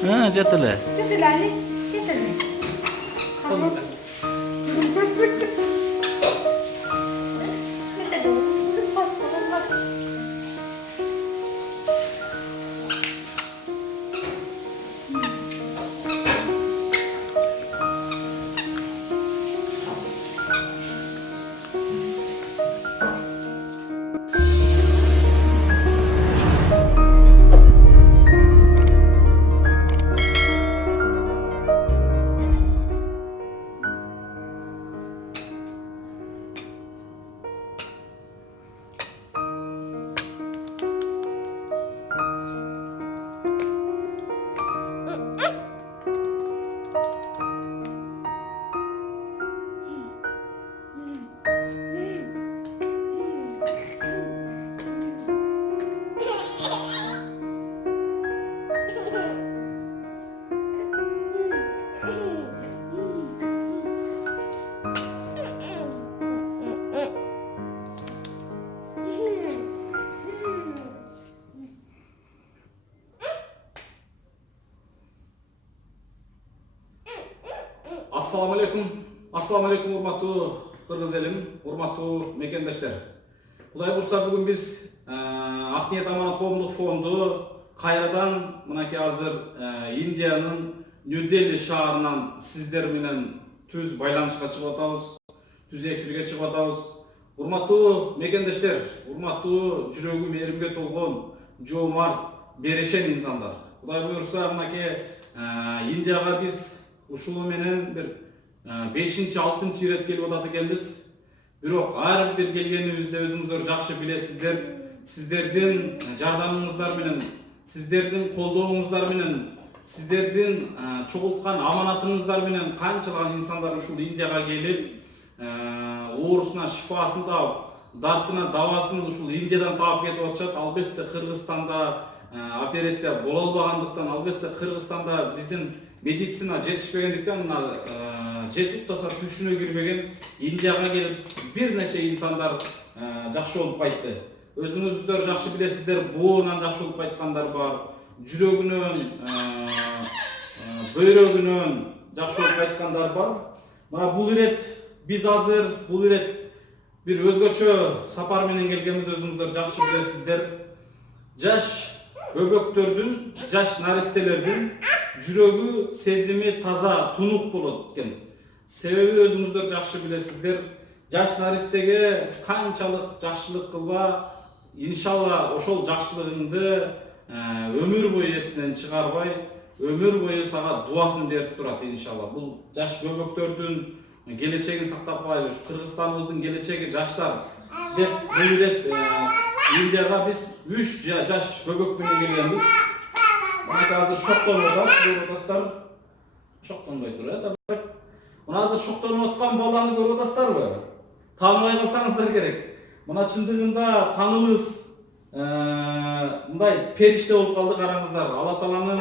Жат эле. Çetelali, çetelali. Hamur. Pas, pas. Assalamu alaikum урматтуу кыргыз элим, урматтуу мекендештер. Кудай бурса бүгүн биз Ак ниет аманат коомдук фонду кайрадан мынакей азыр Индиянын Нью-Дели шаарынан сиздер менен түз байланышка чыгып атабыз, түз эфирге чыгып атабыз. Урматтуу мекендештер, урматтуу жүрөгү мээримге толгон, жоомарт, берешен инсандар. Кудай буйрса мынакей Индияга биз ушул менен бир 5-6 ирет келип атат экенбиз. Бирок ар бир келгенибизде өзүңүздөр жакшы билесиздер. Сиздердин жардамыңыздар менен, сиздердин колдооңуздар менен, сиздердин чогулткан аманатыңыздар менен канчалаган инсандар ушул Индияга келип, оорусуна шифасын таап, дартына дабасын ушул Индиядан таап кетип атышат. Албетте Кыргызстанда операция боло албагандыктан, албетте Кыргызстанда биздин медицина жетишпегендиктен жетип таса түшүнө кирбеген Индияга келип бир нече инсандар жакшы болуп кайтты. Өзүңүздөр жакшы билесиздер, боорунан жакшы болуп кайткандар бар, жүрөгүнөн, бөйрөгүнөн жакшы болуп кайткандар бар. Мына бул ирет биз азыр бул ирет бир өзгөчө сапар менен келгенбиз, өзүңүздөр жакшы билесиздер. Жаш бөбөктөрдүн, жаш наристелердин жүрөгү, сезими таза, тунук болот экен. Себеби өзүңүздөр жакшы билесиздер, жаш наристеге канчалык жакшылык кылба, иншалла ошол жакшылыгыңды өмүр бою эсинен чыгарбай, өмүр бою сага дуасын берип турат иншалла. Бул жаш бөбөктөрдүн келечегин сактап калайлы, Кыргызстаныбыздын келечеги жаштар деп бул ирет Индияга биз 3 жаш бөбөк менен келгенбиз. Мына азыр шоктонуп атат, көрүп атасыздар. Шоктонбой тур, Мына азыр шоктонуп аткан баланы көрүп атасыздарбы? Тааныбай калсаңыздар керек. Мына чындыгында таныбыз мындай периште болуп калды, караңыздар. Алла Тааланын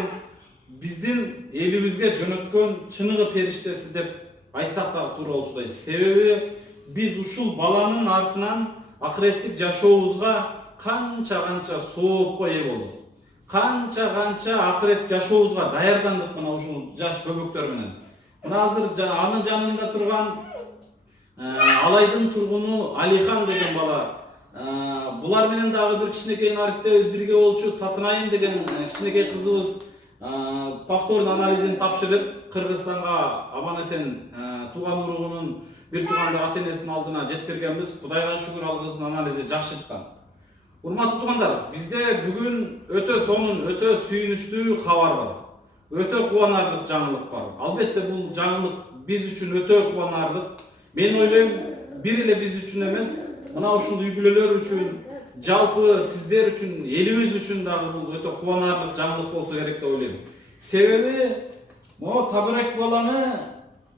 биздин элибизге жөнөткөн чыныгы периштеси деп айтсак да туура болчудай. Себеби биз ушул баланын артынан акыреттик жашообузга канча соопко ээ болдук. Канча акырет жашообузга даярдандык мына ушул жаш бөбөктөр менен. Мына азыр анын жанында турган Алайдын тургуну Алихан деген бала. Булар менен дагы бир кичинекей наристебиз бирге болчу, Татынайым деген кичинекей кызыбыз повторный анализин тапшырып, Кыргызстанга аман эсен тууган уругунун бир туугандык ата-энесинин алдына жеткиргенбиз. Кудайга шүгүр, ал кыздын анализи жакшы чыккан. Урматтуу туугандар, бизде бүгүн өтө сонун, өтө сүйүнүчтүү кабар бар. Өтө кубанарлык жаңылык бар. Албетте бул жаңылык биз үчүн өтө кубанарлык. Мен ойлойм, бир эле биз үчүн эмес, мына ушул үй бүлөлөр үчүн, жалпы сиздер үчүн, элибиз үчүн дагы бул өтө кубанарлык жаңылык болсо керек деп ойлойм. Себеби могу табырек баланы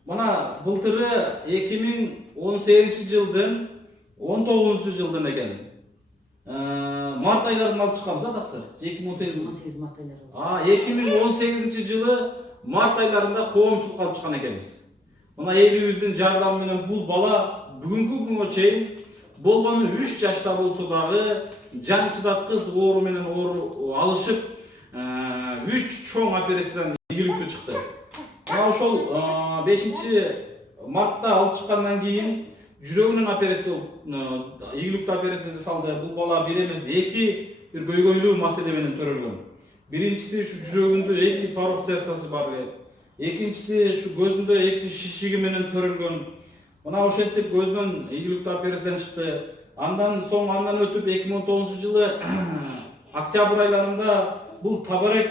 мына былтыры 2018 жылдын 19 жылдын экен. Март айларында алып чыкканбыз, таксыр. 2018 март айларында. 2018 жылы март айларында коомчулук алып чыккан экенбиз. Мына элибиздин жардамы менен бул бала бүгүнкү күнгө чейин болгону 3 жашта болсо дагы жан чыдаткыс оору менен алышып 3 чоң операциядан ийгиликтүү чыкты. Мына ошол 5-мартта алып чыккандан кийин жүрөгүнүн операция ийгиликтүү операция жасалды. Бул бала бир эмес 2 бир көйгөйлүү маселе менен төрөлгөн. Биринчиси ушу жүрөгүндө 2 порок сердцасы бар эле. Экинчиси ушу көзүндө 2 шишиги менен төрөлгөн. Мына ошентип көзүнөн ийгиликтүү операциядан чыкты. Андан өтүп 2019-жылы октябрь айларында бул табарек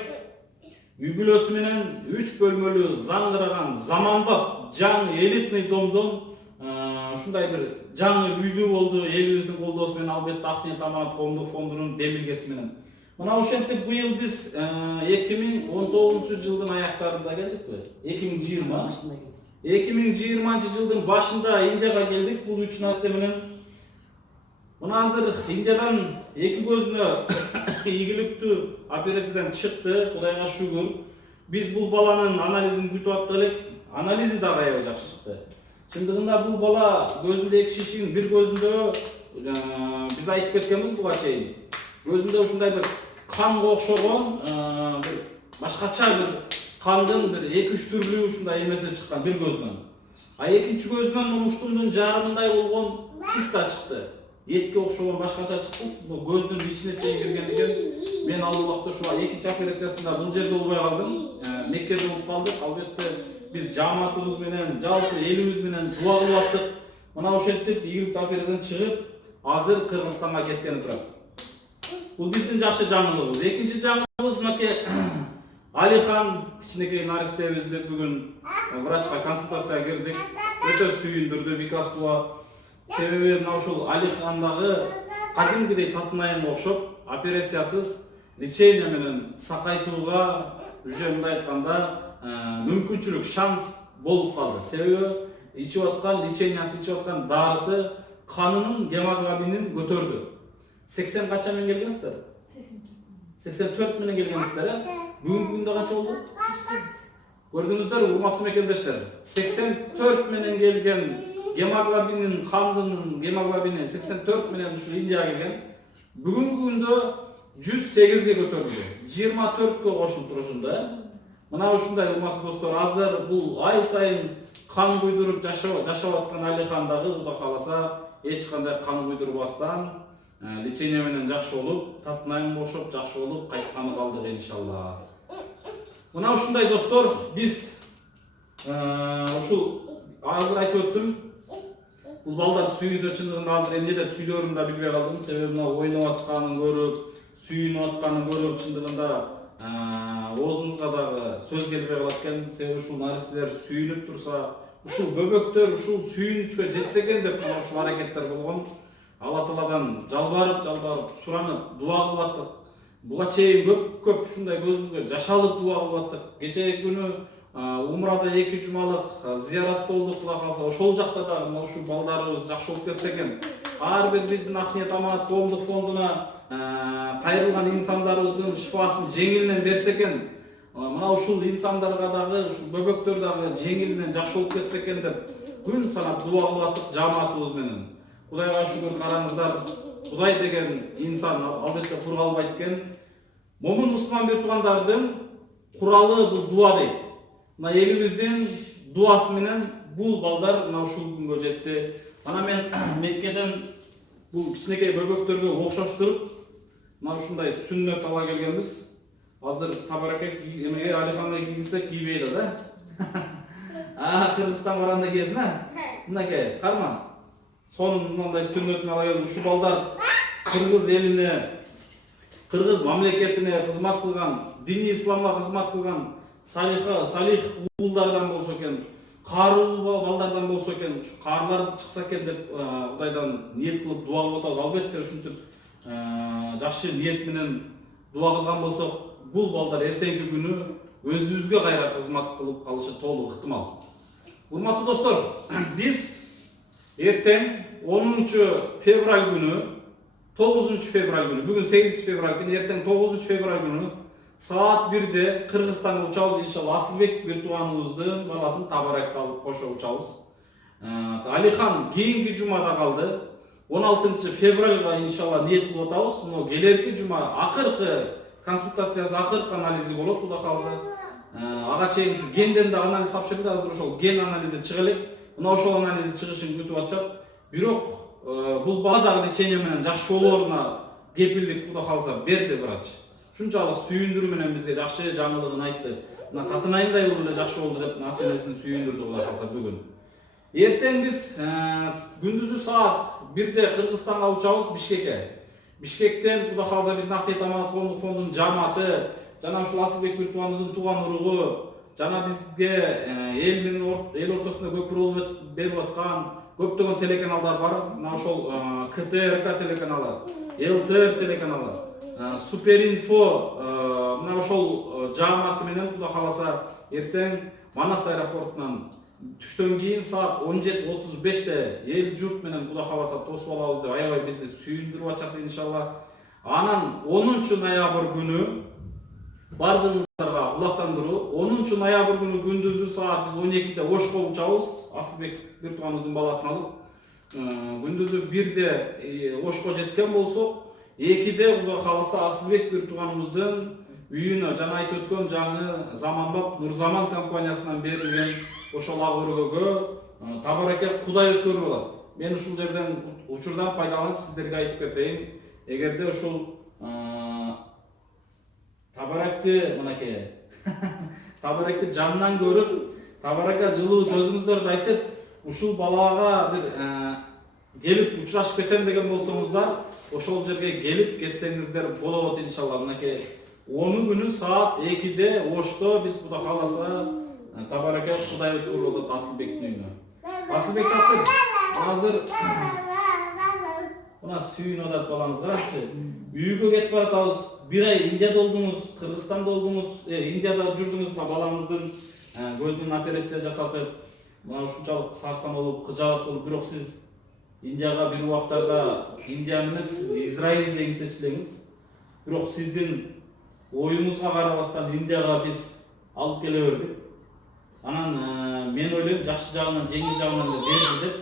үй бүлөсү менен 3 бөлмөлүү заңгыраган заманбап жаңы элитный домдон ушундай бир жаңы үйдүү болду. Элибиздин колдоосу менен, албетте Ак ниет аманат коомдук фондунун демилгеси менен. Мына ошентип быйыл биз 2019-жылдын аяктарында келдикпи? 2020-жылдын башында Индияга келдик. Бул 3 нарсе менен. Мына азыр Индиядан 2 көзүнө ийгиликтүү операциядан чыкты. Кудайга шүгүр. Биз бул баланын анализин күтүп аттык элек. Анализи дагы аябай жакшы чыкты. Чындыгында бул бала көзүндө 2 шишигин бир көзүндө биз айтып кеткенбиз буга чейин. Көзүндө ушундай бир канга окшогон бир башкача бир кандын бир 2-3 түрлүү ушундай эмеси чыккан бир көзүнөн. А экинчи көзүнөн муштумдун жарымындай болгон киста чыкты. Этке окшогон башкача чыкты. Бул көздүн ичине чейин кирген экен. Мен ал убакта ушуга экинчи операциясында бул жерде болбой калдым. Меккеде болуп калдык. Албетте биз жамаатыбыз менен, жалпы элибиз менен дуа кылып аттык. Мына ошентип ийгиликтүү операциядан чыгып, азыр Кыргызстанга кеткени турат. Бул биздин жакшы жаңылыгыбыз. Экинчи жаңылыгыбыз мынакей Алихан кичинекей наристебизди бүгүн врачка консультацияга кирдик. Өтө сүйүндүрдү Викастуа. Себеби мына ушул Алихандагы кадимгидей татынайымга окшоп операциясыз лечение менен сакайтууга уже мындай айтканда мүмкүнчүлүк, шанс болуп калды. Себеби ичип аткан лечениясы, ичип аткан дарысы канынын гемоглобинин көтөрдү. 80 кача менен келгенсиздер? 84 менен келгенсиздер, Бүгүнкү күндө канча болду? Көрдүңүздөр, урматтуу мекендештер. 84 менен келген гемоглобинин, кандын гемоглобини 84 менен ушу Индияга келген. Бүгүнкү күндө 108ге көтөрүлдү. 24кө кошулуп ошондо. Мына ушундай урматтуу достор, азыр бул ай сайын кан куйдуруп жашап аткан Алихан дагы Кудай кааласа эч кандай кан куйдурбастан лечение менен жакшы болуп, татынайым бошоп жакшы болуп кайтканы калдык иншалла. Мына ушундай достор, биз ушул азыр айтып өттүм. Бул балдар сүйүүсү чындыгында азыр эмне деп сүйлөрүн да билбей калдым. Себеби мына ойноп атканын көрүп, сүйүнүп атканын көрүп чындыгында оозубузга дагы сөз келбей калат экен. Себеби ушул наристелер сүйүнүп турса, ушул бөбөктөр ушул сүйүнүчкө жетсе экен деп ушул аракеттер болгон. Алла Тааладан жалбарып суранып дуа кылып аттык. Буга чейин көп ушундай көзүбүзгө жаш алып дуа кылып аттык. Кечеги күнү умрада 2 жумалык зияратта болдук. Кудай кааласа ошол жакта да ушул балдарыбыз жакшы болуп кетсе экен. Ар бир биздин Ак ниет аманат коомдук фондуна кайрылган инсандарыбыздын шифасын жеңилинен берсе экен. Мына ушул инсандарга дагы, ушул бөбөктөр дагы жеңилинен жакшы болуп кетсе экен деп күн санап дуа кылып аттык жамаатыбыз менен. Кудайга шүгүр, караңыздар. Кудай деген инсан албетте кур калбайт экен. Момун мусулман бир туугандардын куралы бул дуа дейт. Мына элибиздин дуасы менен бул балдар мына ушул күнгө жетти. Мына мен Меккеден бул кичинекей бөбөктөргө окшоштуруп мына ушундай сүннөт ала келгенбиз. Азыр табараке эмеге Алиханга кийгизсек кийбейди да. Кыргызстан барганда кийесиң, мынакей, карман. Сонун мындай сүннөтүн ала келдим. Ушу балдар кыргыз элине, кыргыз мамлекетине кызмат кылган, дини исламга кызмат кылган салих уулдардан болсо экен, кааруу балдардан болсо экен, ушу каарлар чыкса экен деп Кудайдан ниет кылып дуа кылып атабыз. Албетте ушинтип жакшы ниет менен дуа кылган болсок, бул балдар эртеңки күнү өзүбүзгө кайра кызмат кылып калышы толук ыктымал. Урматтуу достор, биз эртең 10-февраль күнү, 9-февраль күнү, бүгүн 8-февраль күнү, эртең 9-февраль күнү саат 1-де Кыргызстанга учабыз. Иншалла Асылбек бир тууганыбыздын баласын табаракка алып кошо учабыз. Алихан кийинки жумада калды. 16-февральга иншалла ниет кылып атабыз. Мына келерки жума, акыркы консультациясы акыркы анализи болот Кудай кааласа. Ага чейин ушу генден да анализ тапшырды, азыр ошол ген анализи чыга элек. Мына ошол анализи чыгышын күтүп атышат. Бирок бул бала дагы лечение менен жакшы болооруна кепилдик Кудай кааласа берди врач. Ушунчалык сүйүндүрүү менен бизге жакшы жаңылыгын айтты. Мына татынайындай болуп эле жакшы болду деп ата энесин сүйүндүрдү Кудай каалса бүгүн. Эртең биз күндүзү саат 1-де Кыргызстанга учабыз Бишкекке. Бишкектен Кудай каалса биздин Актейт Аманат коомдук фондунун жамааты, жана ушул Асылбек Биртугановдун тууган уругу, жана бизге эл менен эл ортосунда көпүрө болуп берип аткан көптөгөн телеканалдар бар. Мына ошол КТРК телеканалы, ЛТР телеканалы, Суперинфо, мына ошол жааматы менен Кудай кааласа эртең Манас аэропортунан түштөн кийин саат 17:35-те эл журт менен Кудай кааласа тосуп алабыз деп аябай бизди сүйүндүрүп атышат иншалла. Анан 10-ноябрь күнү бардыгыңыздарга улактандыруу. 10-ноябрь күнү күндүзү саат биз 12-де Ошко учабыз. Асылбек Биртугановдун баласын алып. Күндүзү 1-де Ошко жеткен болсок, 2-де Кудай кааласа Асылбек Биртугановдун үйүнө жана айтып өткөн жаңы Заманбап Нурзаман компаниясынан берилген ошол ак өргөгө табараке Кудай өткөрүп алат. Мен ушул жерден учурдан пайдаланып сиздерге айтып кетейин. Эгерде ушул табаракты мынакей табаракты жанынан көрүп, табарака жылуу сөзүңүздөрдү айтып, ушул балага бир келип учурашып кетем деген болсоңуздар, ошол жерге келип кетсеңиздер болот иншалла. Мынакей 10 күнү саат 2-де Ошто биз Кудай кааласа табарака Кудай өткөрүп атат Асылбектин үйүнө. Асылбек азыр мына сүйүнүп атат балаңызгарчы. Үйгө кетип баратабыз. 1 ай Индияда болдуңуз, Кыргызстанда болдуңуз, Индияда жүрдүңүз, балаңыздын көзүнөн операция жасатып, мына ушунчалык сарсан болуп, кыжаат болуп, бирок сиз Индияга бир убактарда Индия эмес, Израилде кеңсе элеңиз. Бирок сиздин оюңузга карабастан Индияга биз алып келе бердик. Анан мен ойлойм жакшы жагынан, жеңил жагынан берди деп.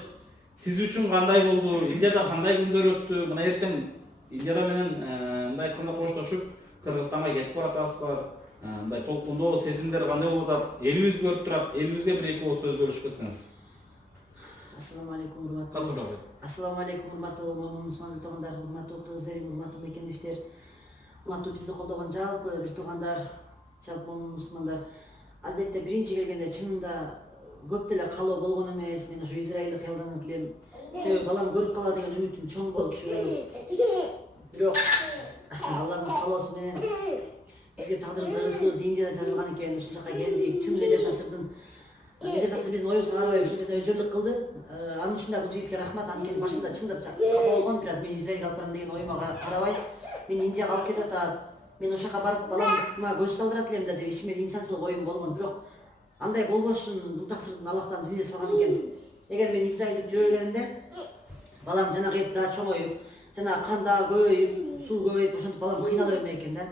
Сиз үчүн кандай болду? Индияда кандай күндөр өттү? Мына эртең Индияда менен мындай айтканда коштошуп Кыргызстанга кетип баратасыздар. Мындай толкундоо сезимдер кандай болуп атат? Элибиз көрүп турат, элибизге бир эки ооз сөз бөлүшүп кетсеңиз. Ассаламу алейкум, урматтуу. Ассаламу алейкум, урматтуу мусулман туугандар, урматтуу кыргыз эли, урматтуу мекендештер, урматтуу бизди колдогон жалпы бир туугандар, жалпы мусулмандар. Албетте биринчи келгенде чынында көп деле калоо болгон эмес. Мен ошо Израилди кыялданат элем. Себеби балам көрүп калат деген үмүтүм чоң болчу. Бирок Аллахтын каалоосу менен бизге тагдырыбызга рызкыбыз Индияда жазылган экен. Ушул жака келдик. Чын медер тапшырдым. Медер тапшырып биздин оюбузга карабай ушул жерде өжөрлүк кылды. Анын үчүн да бул жигитке рахмат. Анткени башында чындап капа болгон, бирок мен Израилге алып барам деген оюма карабай мен Индияга алып кетип атат. Мен ошол жака барып баламга көз салдырат элем да деп ичиме инсанчылык оюм болгон. Бирок андай болбошун бул таксырдын Аллахтан дилге салган экен. Эгер мен Израилде жүрө бергенде балам жанагы эт дагы чоңоюп, жана кан дагы көбөйүп, суу көбөйүп, ошентип балам кыйнала бермек экен да.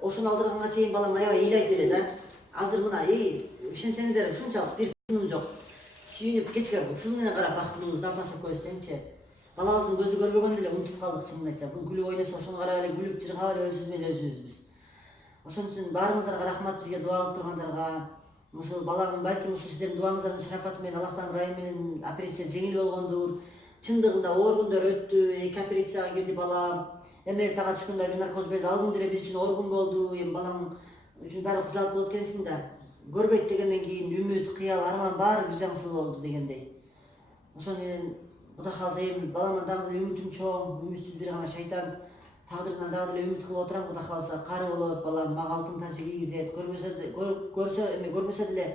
Ошону алдырганга чейин балам аябай ыйлайт эле да. Азыр мына ишенсеңиздер ушунчалык бир күнүм жок. Сүйүнүп кечке ушуну менен карап бактылуубузду апасып коебуз деңчи. Балабыздын көзү көрбөгөндө эле унутуп калдык чынын айтса. Бул күлүп ойносо ошону карап эле күлүп жыргап эле өзүбүз менен өзүбүзбүз. Ошон үчүн баарыңыздарга рахмат, бизге дуа кылып тургандарга. Ушул балам балким ушул сиздердин дуаңыздардын шарафаты менен Аллахтан ырайым менен операция жеңил болгондур. Чындыгында оор күндөр өттү, 2 операцияга кирди балам. МРТга түшкөндө мен наркоз берди, ал күндө эле биз үчүн оор күн болду. Эми балам үчүн баары кызаат болот экенсиң да. Көрбөйт дегенден кийин үмүт, кыял, арман баары бир жаңсыл болду дегендей. Ошон менен Кудай кааласа эми балама дагы деле үмүтүм чоң, үмүтсүз бир гана шайтан. Тагдырынан дагы деле үмүт кылып отурам, Кудай кааласа кары болот балам, мага алтын тажы кийгизет, көрбөсө деле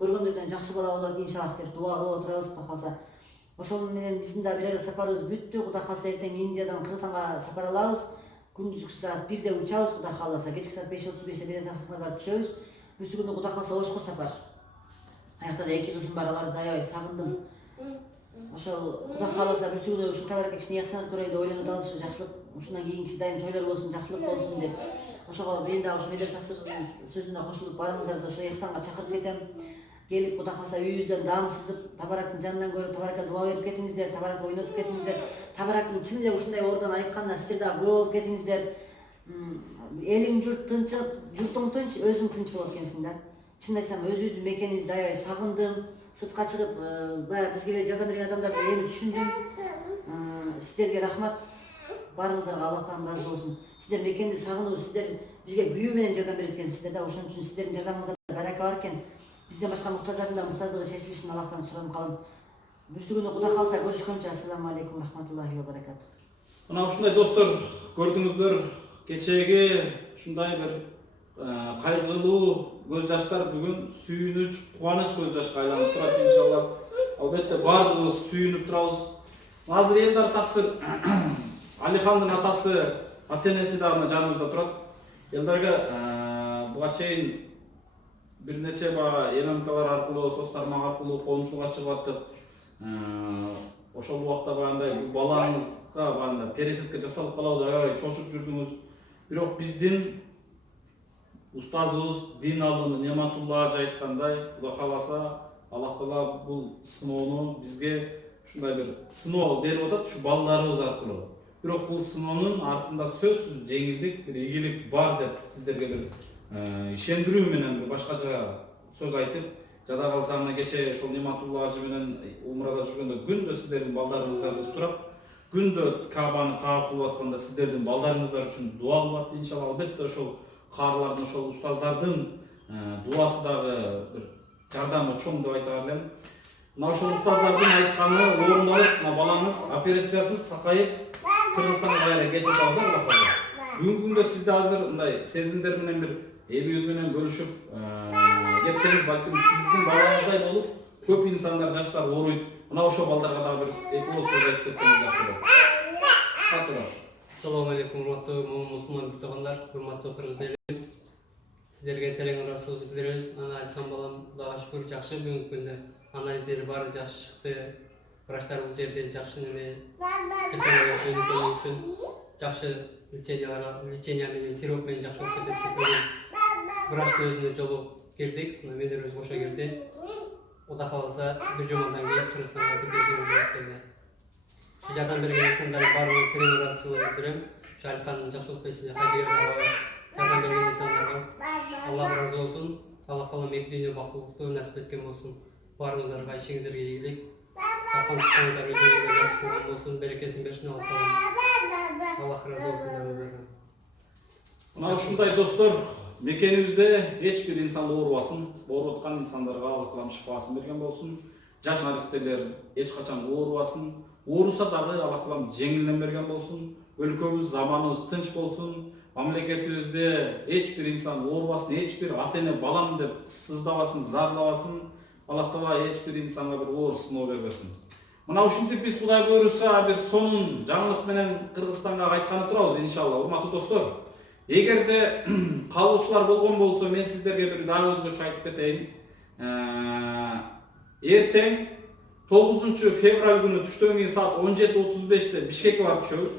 көргөндөрдөн жакшы бала болот иншаллах деп дуа кылып отурабыз Кудай кааласа. Ошол менен биздин да бир айлык сапарыбыз бүттү. Кудай кааласа эртең Индиядан Кыргызстанга сапар алабыз. Күндүзгү саат 1-де учабыз Кудай кааласа, кечки саат 5:35-те медер таксисине барып түшөбүз. Бүрсү күнү Кудай кааласа Ошко сапар. Аякта да 2 кызым бар, аларды аябай сагындым. Ошол Кудай кааласа бүрсү күнү ушул табаракка кичине ыяксанып көрөйүн деп ойлонуп атабыз. Жакшылык ушундан кийинки дайым тойлор болсун, жакшылык болсун деп. Ошого мен дагы ушу медер таксисинин сөзүнө кошулуп баарыңыздарды ошо ыяксанга чакырып кетем. Келип Кудай кааласа үйүбүздөн даам сызып, табарактын жанынан көрүп, табаракка дуа берип кетиңиздер, табаракка ойнотуп кетиңиздер. Табарактын чын эле ушундай оорудан айыкканына сиздер дагы күбө болуп кетиңиздер. Elin jurtun tinç, özün tinç bolot ekensin da. Çın aytsam özübüzdүn мекенибизди аябай сагындым. Сыртка чыгып, баягы бизге жардам берген адамдарды эми түшүндүм. Сиздерге рахмат. Баарыңыздарга Аллахтан ыраазы болсун. Сиздер мекенди сагынып, сиздер бизге күйүү менен жардам берет экенсиздер да, ошон үчүн сиздердин жардамыңыздарда барака бар экен. Бизден башка муктаждардын да муктаждыгы чечилишин Аллахтан суранып калам. Бүрсү күнү Кудай калса көрүшкөнчө ассаламу алейкум рахматуллахи ва баракатух. Мына ушундай достор, көрдүңүздөр, кечеги ушундай бир кайгылуу көз жаштар бүгүн сүйүнүч, кубаныч көз жашка айланып турат иншалла. Албетте баардыгыбыз сүйүнүп турабыз. Азыр Элдар таксыр Алихандын атасы, ата-энеси дагы жаныбызда турат. Элдарга буга чейин бир нече ММКлар аркылуу, соц тармагы аркылуу коомчулукка чыгып аттык. Ошол убакта багандай бул балаңызга багандай пересетке жасалып калабы деп аябай чочуп жүрдүңүз. Бирок биздин устазыбыз дин алымы Нематулла ажы айткандай, Кудай кааласа, Аллах Таала бул сыноону бизге ушундай бир сыноо берип атат, ушу балдарыбыз аркылуу. Бирок бул сыноонун артында сөзсүз жеңилдик, бир ийгилик бар деп сиздерге бир ишендирүү менен башкача сөз айтып, жада калса мына кече ошол Нематулла ажы менен умрада жүргөндө күндө сиздердин балдарыңыздарды сурап, күндө Каабаны таап кылып атканда сиздердин балдарыңыздар үчүн дуа кылат иншалла. Албетте ошол каарылардын, ошол устаздардын дуасы дагы бир жардамы чоң деп айта алам. Мына ошол устаздардын айтканы орундалып, мына балаңыз операциясыз сакайып Кыргызстанга кайра кетип калды. Бүгүнкү күндө сизде азыр мындай сезимдер менен бир элибиз менен бөлүшүп кетсеңиз, балким сиздин балаңыздай болуп көп инсандар, жаштар ооруйт. Мына ошол балдарга дагы бир эки ооз сөз айтып кетсеңиз жакшы болот. Assalamu alaikum урматтуу мусулман туугандар, урматтуу кыргыз эли. Сиздерге терең ыраазычылык билдиребиз. Аны айтсам балам Кудайга шүкүр жакшы бүгүнкү күндө. Анализдери баары жакшы чыкты. Врачтар бул жерде жакшы неме үчүн жакшы лечение менен сироп менен жакшы болуп кетет деп врачтын өзүнө жолугуп келдик. Мен өзү кошо келди. Кудай кааласа бир жумадан кийин Кыргызстанга кетет. Жардам берген инсандар баарына терең ыраазычылык билдирем. Алихандын жакшы болуп кетишине жардам берген инсандарга Аллах ыраазы болсун. Аллах Таала эки дүйнө бактылыктуу насип эткен болсун. Баарыңыздарга ишиңиздерге ийгилик. Тапкан тутканыңыздар өзүңүзгө насип болгон болсун. Берекесин берсин Аллах Таала. Аллах ыраазы болсун баарыңыздарга. Мына ушундай достор, мекенибизде эч бир инсан оорубасын, ооруп аткан инсандарга Аллах Таала шифасын берген болсун. Жаш наристелер эч качан оорубасын. Ооруса дагы Аллах Таала жеңилден берген болсун. Өлкөбүз, заманыбыз тынч болсун. Мамлекетибизде эч бир инсан оорубасын, эч бир ата-эне балам деп сыздабасын, зарлабасын. Аллах Таала эч бир инсанга бир оор сыноо бербесин. Мына ушинтип биз Кудай буйруса бир сонун жаңылык менен Кыргызстанга кайтканы турабыз иншалла. Урматтуу достор, эгерде калуучулар болгон болсо, мен сиздерге бир дагы өзгөчө айтып кетейин. Эртең 9 февраль күнү түштөн кийин саат 17:35 Бишкекке барып түшөбүз.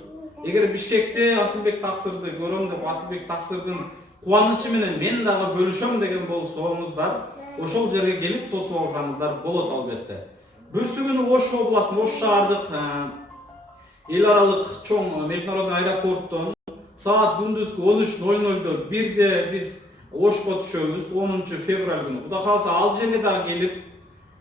Эгер Бишкекте Асылбек Таксырды көрөм деп, Асылбек Таксырдын кубанычы менен мен дагы бөлүшөм деген болсоңуздар, ошол жерге келип тосуп алсаңыздар болот албетте. Бүрсү күнү Ош областынын Ош шаардык эл аралык чоң международный аэропорттон саат күндүзгү 13:00 бирде биз Ошко түшөбүз 10 февраль күнү. Кудай кааласа ал жерге дагы келип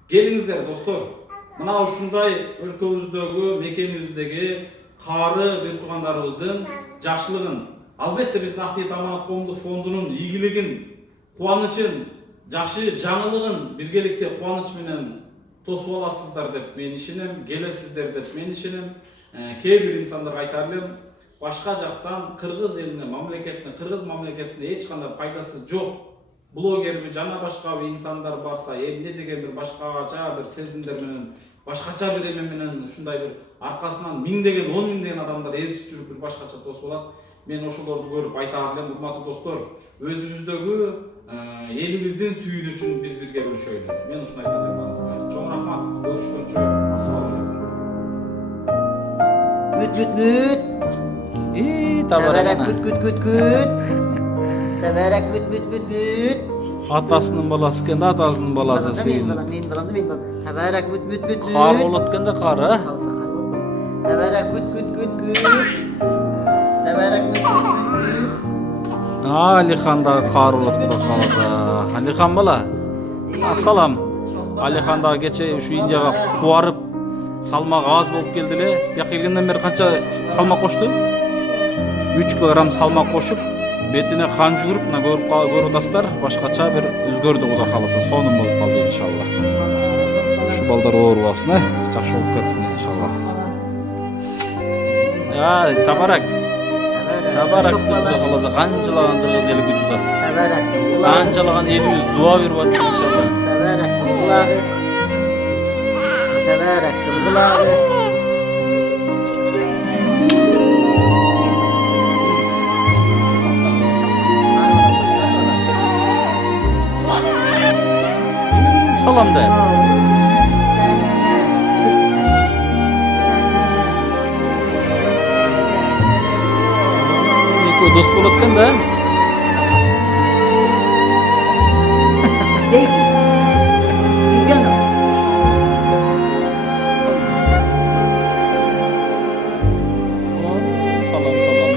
келиңиздер достор. Мына ушундай өлкөбүздөгү, мекенибиздеги каары бир туугандарыбыздын жакшылыгын, албетте биз Актиет Аманат коомдук фондунун ийгилигин, кубанычын, жакшы жаңылыгын биргеликте кубаныч менен тосуп аласыздар деп мен ишенем, келесиздер деп мен ишенем. Кээ бир инсандарга айтар элем, башка жактан кыргыз элине, мамлекетине, кыргыз мамлекетине эч кандай пайдасы жок. Блогерби жана башка инсандар барса, эмне деген бир башкача бир сезимдер менен, башкача бир эме менен ушундай бир аркасынан миңдеген, 10 миңдеген адамдар эришип жүрүп бир башкача тосуп алат. Мен ошолорду көрүп айтар элем, урматтуу достор, өзүбүздөгү элибиздин сүйүнүчүн биз бирге бөлүшөйлү. Мен ушуну айтып атам. Чоң рахмат. Көрүшкөнчө ассалам алейкум. Бүт. Табарак бүт. Табарак бүт. Атасынын баласы экен, атасынын баласы сыйын. Мен балам. Табарак бүт. Кар болот экен да кары. Табарак бүт. Табарак бүт. Алихан да каарылып Кудай кааласа. Алихан бала. Ассалам. Алихан да кече ушу Индияга кубарып салмак аз болуп келди эле. Бияка келгенден бери канча салмак кошту? 3 килограмм салмак кошуп, бетине кан жүгүрүп, мына көрүп атасыздар, башкача бир өзгөрдү Кудай кааласа, сонун болуп калды иншалла. Ушу балдар оорубасын, жакшы болуп кетсин иншалла. Табарак. Табарак Кудай кааласа, канчалаган кыргыз эли күтүп атат. Табарак. Канчалаган элибиз дуа берип атат иншалла. Табарак. Кулағы. Табарак. Кулағы. Salam da. Ekö dost bolatkan da. Baby. Piano. Salam salam.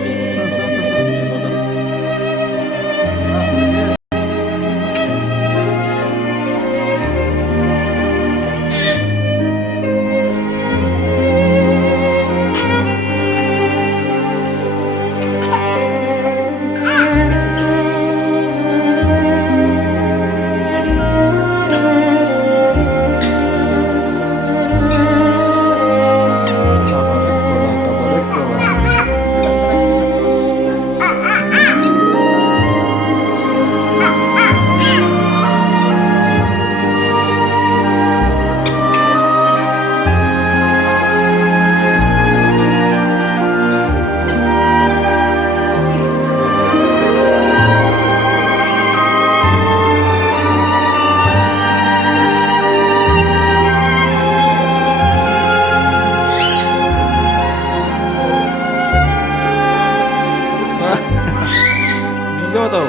Bilge da o.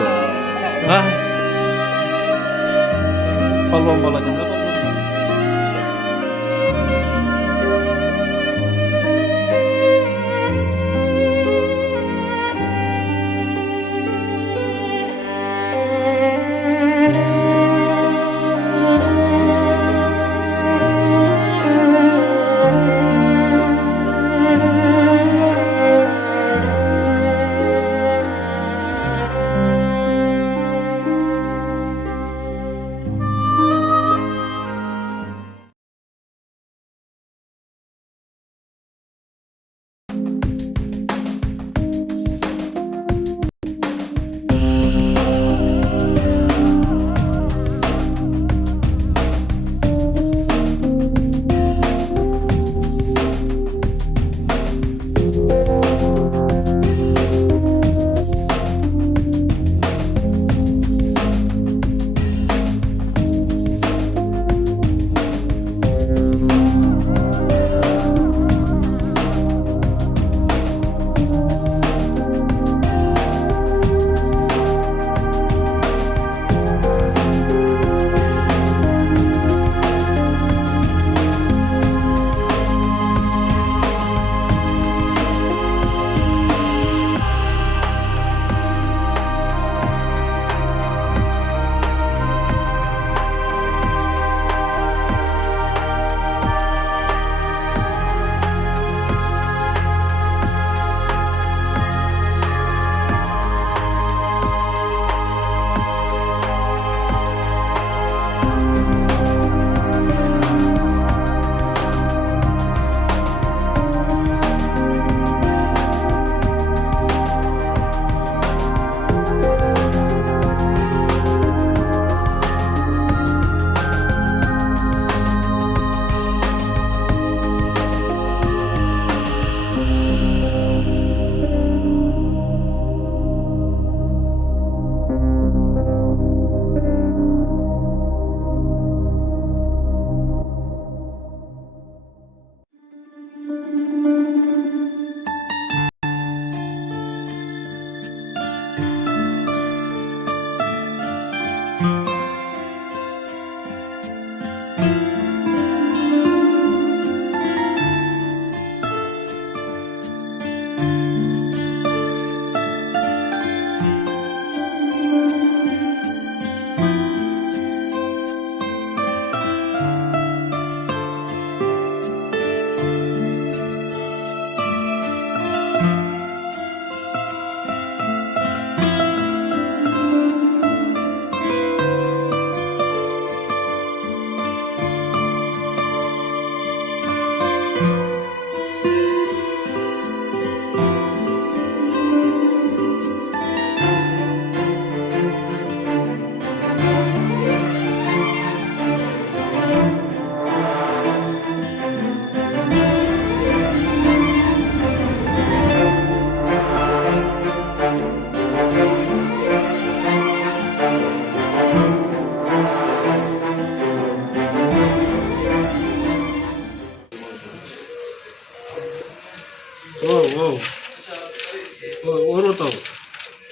Ha? Palvan balaganda palvan.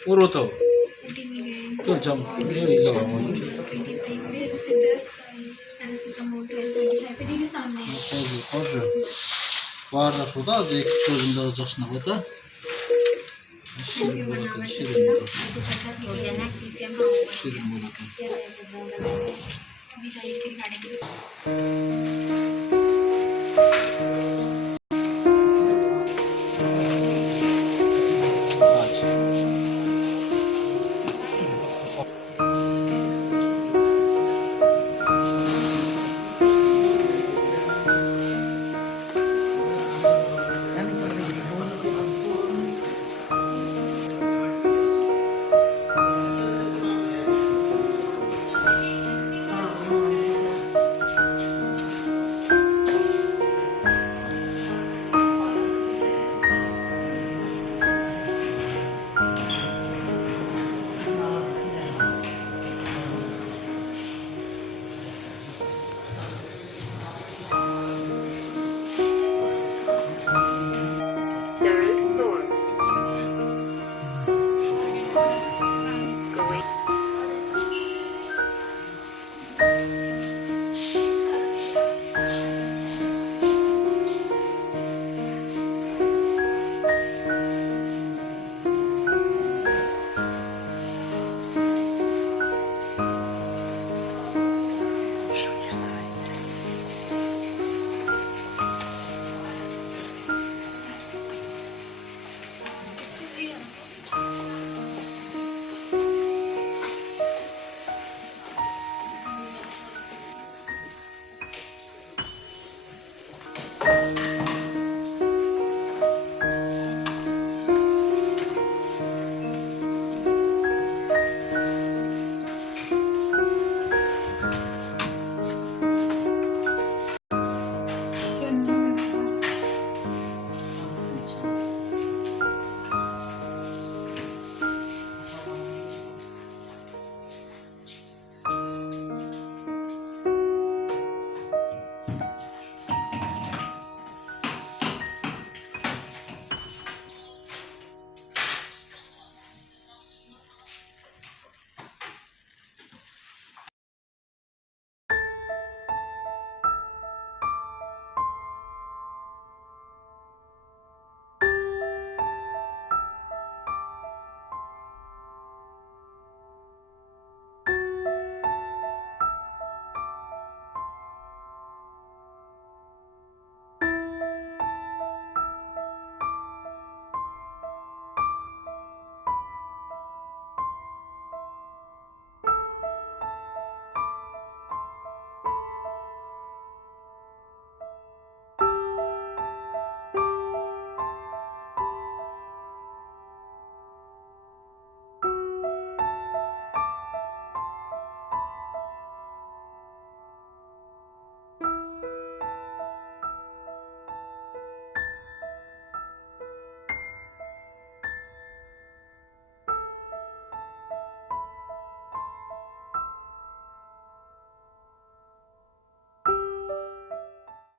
Orotov. Tuh jam ini juga mau. Hoje. Vardı şurada az iki çözümde olacaksın burada. Şirin bırakın, şirin bırakın. Şirin bırakın.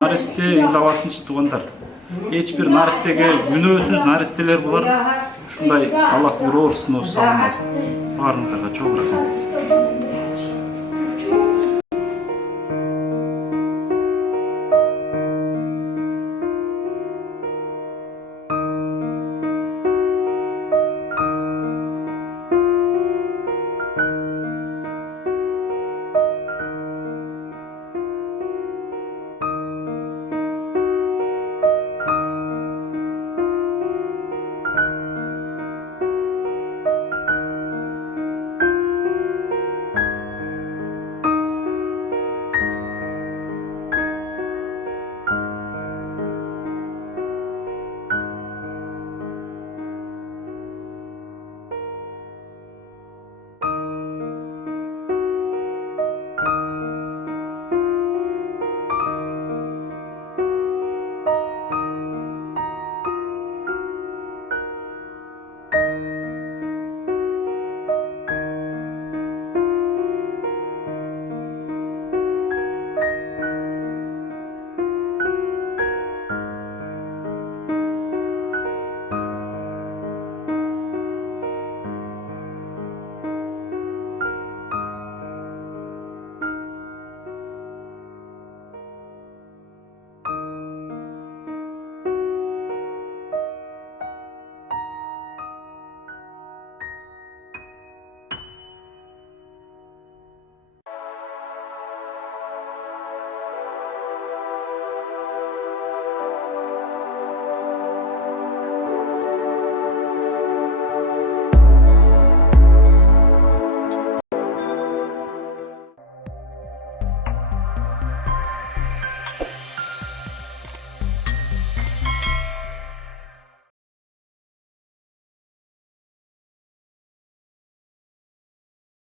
Narisте эл абасынчы туугандар. Эч бир наристеге күнөөсүз наристелер булар. Ушундай Аллахтын бир оорусуна салынбасын. Баарыңыздарга чоң рахмат.